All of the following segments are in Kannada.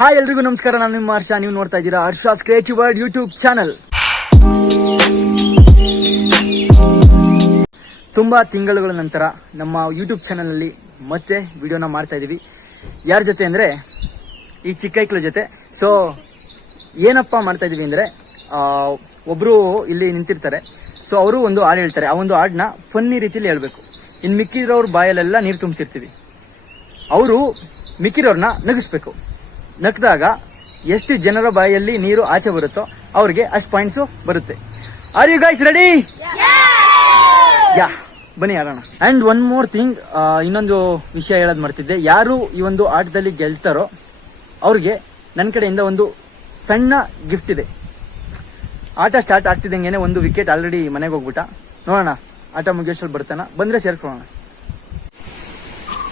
ಹಾಯ್ ಎಲ್ರಿಗೂ ನಮಸ್ಕಾರ, ನಾನು ನಿಮ್ಮ ಹರ್ಷ. ನೀವು ನೋಡ್ತಾ ಇದ್ದೀರಾ ಹರ್ಷಾಸ್ ಕ್ರಿಯೇಟಿವ್ ವರ್ಲ್ಡ್ ಯೂಟ್ಯೂಬ್ ಚಾನಲ್. ತುಂಬ ತಿಂಗಳುಗಳ ನಂತರ ನಮ್ಮ ಯೂಟ್ಯೂಬ್ ಚಾನಲಲ್ಲಿ ಮತ್ತೆ ವಿಡಿಯೋನ ಮಾಡ್ತಾ ಇದ್ದೀವಿ. ಯಾರ ಜೊತೆ ಅಂದರೆ ಈ ಚಿಕ್ಕೈಕ್ಳ ಜೊತೆ. ಸೊ ಏನಪ್ಪ ಮಾಡ್ತಾ ಇದ್ದೀವಿ ಅಂದರೆ, ಒಬ್ಬರು ಇಲ್ಲಿ ನಿಂತಿರ್ತಾರೆ. ಸೊ ಅವರು ಒಂದು ಹಾಡು ಹೇಳ್ತಾರೆ. ಆ ಒಂದು ಹಾಡನ್ನ ಫನ್ನಿ ರೀತಿಯಲ್ಲಿ ಹೇಳ್ಬೇಕು. ಇನ್ನು ಮಿಕ್ಕಿರೋರ ಬಾಯಲ್ಲೆಲ್ಲ ನೀರು ತುಂಬಿಸಿರ್ತೀವಿ. ಅವರು ಮಿಕ್ಕಿರೋರ್ನ ನಗಿಸ್ಬೇಕು. ನಕ್ಕಿದಾಗ ಎಷ್ಟು ಜನರ ಬಾಯಲ್ಲಿ ನೀರು ಆಚೆ ಬರುತ್ತೋ ಅವ್ರಿಗೆ ಅಷ್ಟು ಪಾಯಿಂಟ್ಸು ಬರುತ್ತೆ. Are you guys ready? Yeah, ಬನ್ನಿ ಆಡೋಣ. ಆ್ಯಂಡ್ ಒನ್ ಮೋರ್ ಥಿಂಗ್, ಇನ್ನೊಂದು ವಿಷಯ ಹೇಳೋದು ಮಾಡ್ತಿದ್ದೆ. ಯಾರು ಈ ಒಂದು ಆಟದಲ್ಲಿ ಗೆಲ್ತಾರೋ ಅವ್ರಿಗೆ ನನ್ನ ಕಡೆಯಿಂದ ಒಂದು ಸಣ್ಣ ಗಿಫ್ಟ್ ಇದೆ. ಆಟ ಸ್ಟಾರ್ಟ್ ಆಗ್ತಿದ್ದಂಗೆ ಒಂದು ವಿಕೆಟ್ ಆಲ್ರೆಡಿ ಮನೆಗೆ ಹೋಗ್ಬಿಟ್ಟ. ನೋಡೋಣ ಆಟ ಮುಗಿಯೋಷ್ಟ್ರಲ್ಲಿ ಬರ್ತಾನ, ಬಂದರೆ ಸೇರ್ಕೊಳ್ಳೋಣ.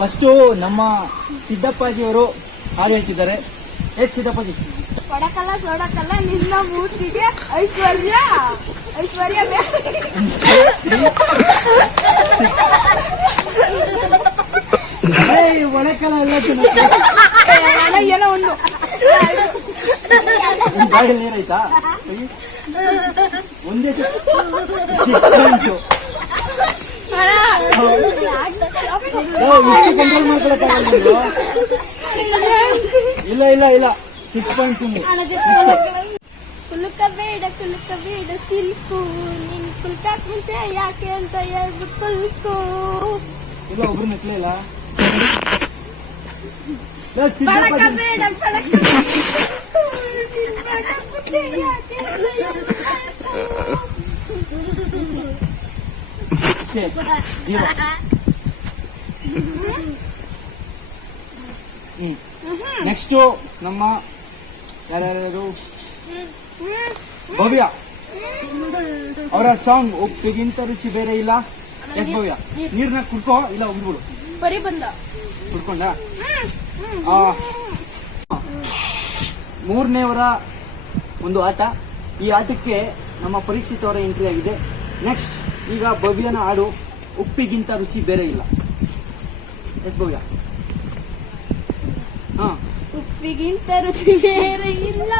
ಫಸ್ಟು ನಮ್ಮ ಸಿದ್ದಪ್ಪಾಜಿಯವರು ಹಾಡು ಹೇಳ್ತಿದ್ದಾರೆ. ಎಸ್ ಸಿದ್ದಪ್ಪಾಜಿ? ಕೊಡಕಲ್ಲ ಸೋಡಕಲ್ಲ ನಿನ್ನ ಮೂರ್ತಿಗೆ ಐಶ್ವರ್ಯ ಐಶ್ವರ್ಯ ಒಣಕಲ್ಲ ಎಲ್ಲ ಏನೋ ಒಂದು ಗಾಡಿ ನೀರಾಯ್ತಾ? ಒಂದೇ ಇಲ್ಲ ಇಲ್ಲ ಇಲ್ಲ 6 ಪಾಯಿಂಟ್. ಕುಲುಕಬೇಡ ಸಿಲ್ಕು, ನಿನ್ ಕುಲ್ಕಾಕ್ ಮುಂಚೆ ಯಾಕೆ ಅಂತ ಹೇಳ್ಬಿಟ್ಟು ಕುಲ್ಕು. ಇಲ್ಲ ಒಬ್ರು ಮೆಟ್ಲೇ ಇಲ್ಲ. ಬಳಕಬೇಡ ನೆಕ್ಸ್ಟ್ ನಮ್ಮ ಯಾರ್ಯಾರು, ಭವ್ಯ ಅವರ ಸಾಂಗ್ ಉಪ್ಪಿಗಿಂತ ರುಚಿ ಬೇರೆ ಇಲ್ಲ. ಎಸ್ ಭವ್ಯ, ನೀರ್ನ ಕುಡ್ಕೋ, ಇಲ್ಲ ಉಗ್ಬಿಡು. ಬರೀ ಬಂದ ಕುಡ್ಕೊಂಡ. ಮೂರನೇವರ ಒಂದು ಆಟ. ಈ ಆಟಕ್ಕೆ ನಮ್ಮ ಪರೀಕ್ಷಿತ್ ಅವರ ಎಂಟ್ರಿ ಆಗಿದೆ. ನೆಕ್ಸ್ಟ್ ಈಗ ಭವ್ಯನ ಹಾಡು ಉಪ್ಪಿಗಿಂತ ರುಚಿ ಬೇರೆ ಇಲ್ಲ. ಎಸ್ ಭವ್ಯ? ಹಾ, ಉಪ್ಪಿಗಿಂತ ರುಚಿ ಬೇರೆ ಇಲ್ಲ.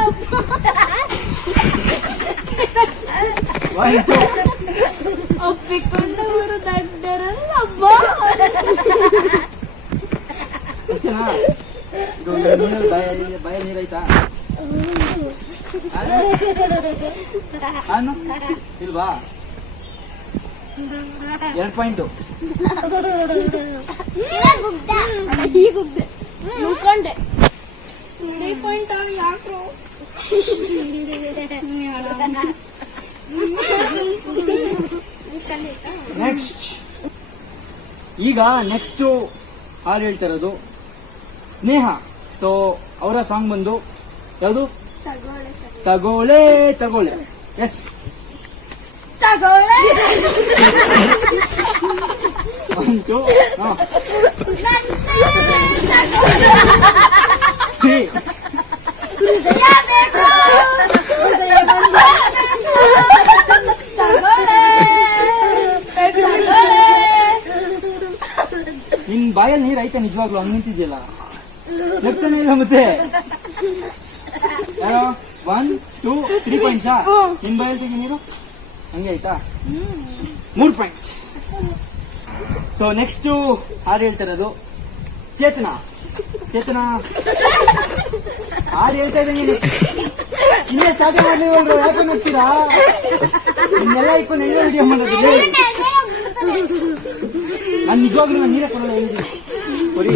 ಒಪ್ಪಿಕೊಂಡವರು ದಡ್ಡರಲ್ಲ. ಅಷ್ಟೇನಾ? ಇದು ಭಯ ನೀರಾಯ್ತಾ? ಇಲ್ವಾ? 2 ಪಾಯಿಂಟು. ಹೀಗುಗ್ದೆ ನುಂಕೊಂಡೆ. 3 ಪಾಯಿಂಟ್ ಯಾಕ್ರು? ನೆಕ್ಸ್ಟ್ ಈಗ ನೆಕ್ಸ್ಟ್ ಹಾಡು ಹೇಳ್ತಾ ಇರೋದು ಸ್ನೇಹ. ಸೊ ಅವರ ಸಾಂಗ್ ಬಂದು ಯಾವುದು? ತಗೋಳೆ ತಗೋಳೆ. ಎಸ್, ತಗೋಳೆ. ಒಂದು ನಿನ್ ಬಾಯಲ್ಲಿ ನೀರ್ ಐತೆ ನಿಜವಾಗ್ಲು? ಹಂಗ್ ನಿಂತಿದ್ಯಲ್ಲ, ನಗ್ತಾನೆ ಇಲ್ಲ ಮತ್ತೆ. ಯಾರೋ 1 2 3 ಪಾಯಿಂಟ್ಸಾ? ನಿನ್ ಬಾಯಲ್ಲಿ ತೆಗಿ ನೀರು. ಹಂಗೆ ಆಯ್ತಾ? 3 ಪಾಯಿಂಟ್ಸ್. ಸೊ ನೆಕ್ಸ್ಟ್ ಹಾಡು ಹೇಳ್ತಾ ಇರೋದು ಚೇತನ. ಚೇತನ ಹಾಡು ಹೇಳ್ತಾ ಇದ್ದೀನಿ. ಇನ್ನೇ ಸ್ಟಾರ್ಟ್ ಮಾಡ್ಲಿಲ್ವಲ್ರು? ಯಾಕೆ ನೋಡ್ತೀರಾ? ಇನ್ನೆಲ್ಲ ಇಟ್ಕೊಂಡು ಹೆಂಗೆ ವಿಡಿಯೋ ಮಾಡೋದು? ನಾನು ನಿಜವಾಗ್ಲೂ ನಾನು ನೀರೇ ಕೊಡೋಲ್ಲ ಹೇಳಿದ್ದೀನಿ. ಬರೀ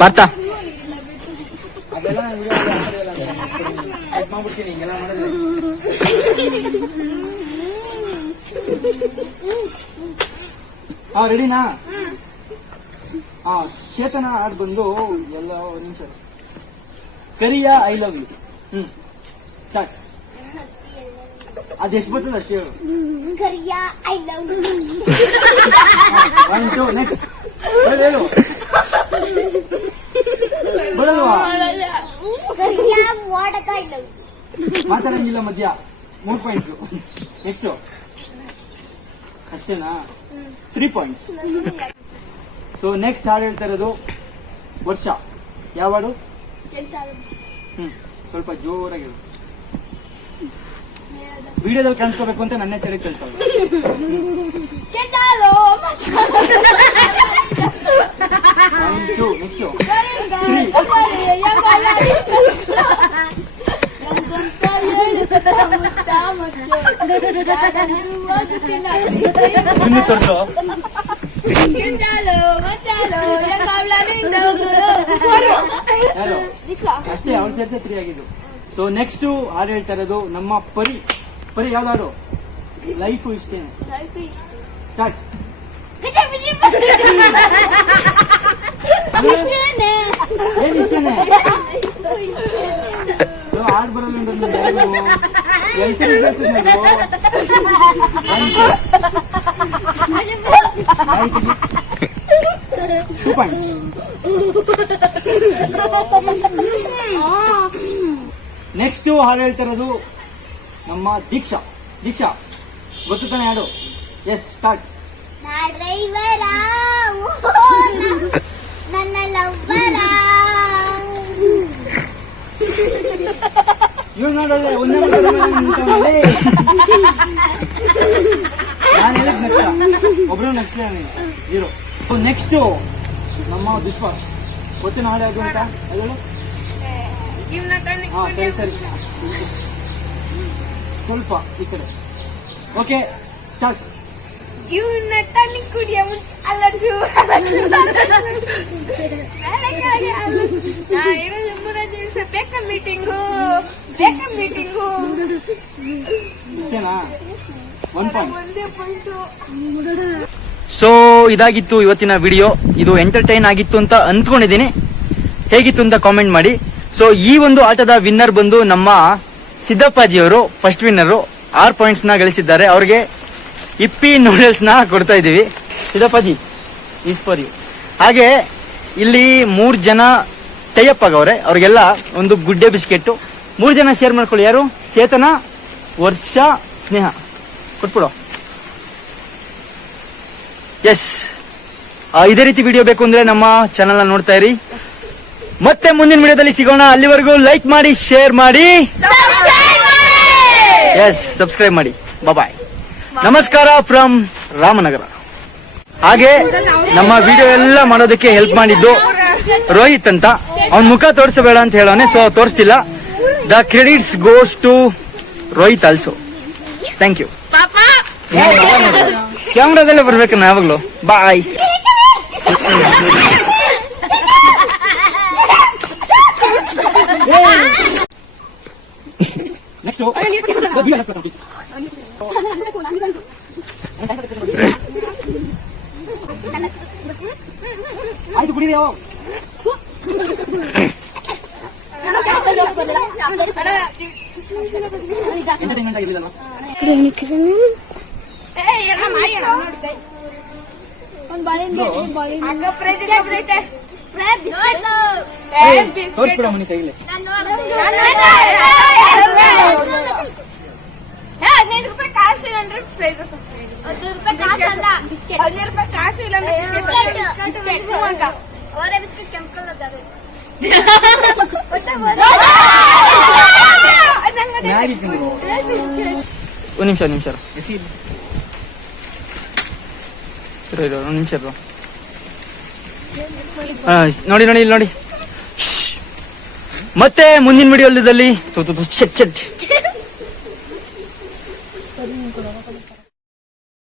ಪಾರ್ಥ ಅದೆಲ್ಲ ಮಾಡ್ಬಿಡ್ತೀನಿ ಹಿಂಗೆಲ್ಲ ಮಾಡಿದ್ರೆ. ರೆಡಿನಾ? ಚೇತನ ಹಾಡು ಬಂದು ಎಲ್ಲ ಒಂದು ನಿಮಿಷ. ಕರಿಯ ಐ ಲವ್ ಯು. ಸ್ಟಾರ್ಟ್. ಅದೆಷ್ಟು ಬರ್ತದೆ ಅಷ್ಟು ಹೇಳು. ಕರಿಯ ಐ ಲವ್ ಯು. 1 2 ನೆಕ್ಸ್ಟ್ ಹೇಳು. ಬರಲ್ವಾ? ಓಡಕ ಇಲ್ಲ ಮಾತಾಡಂಗಿಲ್ಲ ಮಧ್ಯ 3 ಪಾಯಿಂಟ್ಸ್. ಎಷ್ಟು ಅಷ್ಟೇನಾ? 3 ಪಾಯಿಂಟ್ಸ್. ಸೊ ನೆಕ್ಸ್ಟ್ ಹಾಡು ಹೇಳ್ತಾ ಇರೋದು ವರ್ಷ. ಯಾವ ಹಾಡು? ಸ್ವಲ್ಪ ಜೋರಾಗಿ ಹೇಳು. ವಿಡಿಯೋದಲ್ಲಿ ಕಾಣಿಸ್ಕೋಬೇಕು ಅಂತ ನನ್ನ ಹೆಸರಿಗೆ ಕಳ್ಕೊಳ್ಳಿ. ಮುಂದೆ ತೋರಿಸೋ. ಯಾರು ಅಷ್ಟೇ ಅವ್ರು ಸೇರ್ಸೆ 3 ಆಗಿದ್ದು. ಸೊ ನೆಕ್ಸ್ಟ್ ಹಾಡು ಹೇಳ್ತಾ ಇರೋದು ನಮ್ಮ ಪರಿ. ಯಾವ್ದು ಹಾಡು? ಲೈಫು ಇಷ್ಟೇನೆ. ಸ್ಟಾರ್ಟ್. ಏನ್ ಇಷ್ಟೇನೆ? ಹಾಡು ಬರಲ್ಲ. 2 ಪಾಯಿಂಟ್ಸ್. ನೆಕ್ಸ್ಟ್ ಹಾಡು ಹೇಳ್ತಾ ಇರೋದು ನಮ್ಮ ದೀಕ್ಷಾ. ಗೊತ್ತು ತಾನೆ ಹಾಡು? S, start. ಡ್ರೈವರ ನನ್ನ ಲವ್ವರ ಇವ್ ನೋಡೋಳೆ ಒಂದೇ ನಾನು ಹೇಳಿದ್ ನೆಕ್ಸ್ಟ್ ಒಬ್ರು ನೆಕ್ಸ್ಟ್ ಹೀರೋ. ನೆಕ್ಸ್ಟ್ ನಮ್ಮ ವಿಶ್ವಾಸ್. ಗೊತ್ತಿನ ಹಾಡು ಯಾವುದು ಅಂತ ಹೇಳು. ಹಾ ಸರಿ ಸ್ವಲ್ಪ ಈ ಕಡೆ. Okay, start. ಇವನ್ನ ತಣ್ಣಿ ಕುಡಿಯ ಮುಂಚೆ ಅಲ್ಲರ್ಸು ಬೇಕ ಮೀಟಿಂಗು ಇಷ್ಟೇನಾ? 1 ಪಾಯಿಂಟ್. ಸೊ ಇದಾಗಿತ್ತು ಇವತ್ತಿನ ವಿಡಿಯೋ. ಇದು ಎಂಟರ್ಟೈನ್ ಆಗಿತ್ತು ಅಂತ ಅಂದ್ಕೊಂಡಿದ್ದೀನಿ. ಹೇಗಿತ್ತು ಅಂತ ಕಾಮೆಂಟ್ ಮಾಡಿ. ಸೊ ಈ ಒಂದು ಆಟದ ವಿನ್ನರ್ ಬಂದು ನಮ್ಮ ಸಿದ್ದಪ್ಪಾಜಿಯವರು. ಫಸ್ಟ್ ವಿನ್ನರು 6 ಪಾಯಿಂಟ್ಸ್ ನ ಗಳಿಸಿದ್ದಾರೆ. ಅವ್ರಿಗೆ ಇಪ್ಪಿ ನೂಡಲ್ಸ್ ನ ಕೊಡ್ತಾ ಇದೀವಿ. Siddappaji is for you. ಹಾಗೆ ಇಲ್ಲಿ 3 ಜನ ಟೈಅಪ್ ಆಗವ್ರೆ. ಅವ್ರಿಗೆಲ್ಲ ಒಂದು ಗುಡ್ಡೆ ಬಿಸ್ಕೆಟ್ 3 ಜನ ಶೇರ್ ಮಾಡ್ಕೊಳ್ಳಿ. ಯಾರು? ಚೇತನ, ವರ್ಷ, ಸ್ನೇಹ. ಕೊಟ್ಬಿಡು. ಎಸ್, ಇದೇ ರೀತಿ ವಿಡಿಯೋ ಬೇಕು ಅಂದ್ರೆ ನಮ್ಮ ಚಾನಲ್ ನೋಡ್ತಾ ಇರಿ. ಮತ್ತೆ ಮುಂದಿನ ವಿಡಿಯೋದಲ್ಲಿ ಸಿಗೋಣ. ಅಲ್ಲಿವರೆಗೂ ಲೈಕ್ ಮಾಡಿ, ಶೇರ್ ಮಾಡಿ, ಎಸ್ ಸಬ್ಸ್ಕ್ರೈಬ್ ಮಾಡಿ. ಬಾಯ್. ನಮಸ್ಕಾರ ಫ್ರಮ್ ರಾಮನಗರ. ಹಾಗೆ ನಮ್ಮ ವಿಡಿಯೋ ಎಲ್ಲ ಮಾಡೋದಕ್ಕೆ ಹೆಲ್ಪ್ ಮಾಡಿದ್ದು ರೋಹಿತ್ ಅಂತ. ಅವನ ಮುಖ ತೋರಿಸಬೇಡ ಅಂತ ಹೇಳೋನೆ, ಸೊ ತೋರಿಸ್ತಿಲ್ಲ. The credits goes to Rohit also. Thank you. ಕ್ಯಾಮ್ರಾದಲ್ಲೇ ಬರ್ಬೇಕು ಯಾವಾಗ್ಲೂ. ಬಾಯ್. ನೆಕ್ಸ್ಟ್ ಆಯ್ತು ಕುಡಿರಿ. ಎಂಟರ್ಟೈನ್ಮೆಂಟ್ ಆಗಿರಲಿಲ್ಲ. ತೋರಿಸ್ಬಿಡ ಮನಿ ಕೈಲಿ. 15 ರೂಪಾಯಿ ಕಾಸು ಇಲ್ಲ ಅಂದ್ರೆ ಪ್ರೈಸ್. 15 ರೂಪಾಯಿ ಕಾಸು ಇಲ್ಲ ಬಿಸ್ಕೆಟ್ ಅಂತ. ಅವರೇ ಬಿಸ್ಕೆಟ್ ಕೆಂಪಲ್ ಅದಾವೆ. ಒಂದು ನಿಮಿಷ ಒಂದು ನಿಮಿಷ ನೋಡಿ ಇಲ್ಲಿ ನೋಡಿ. ಮತ್ತೆ ಮುಂದಿನ ವಿಡಿಯೋದಲ್ಲಿ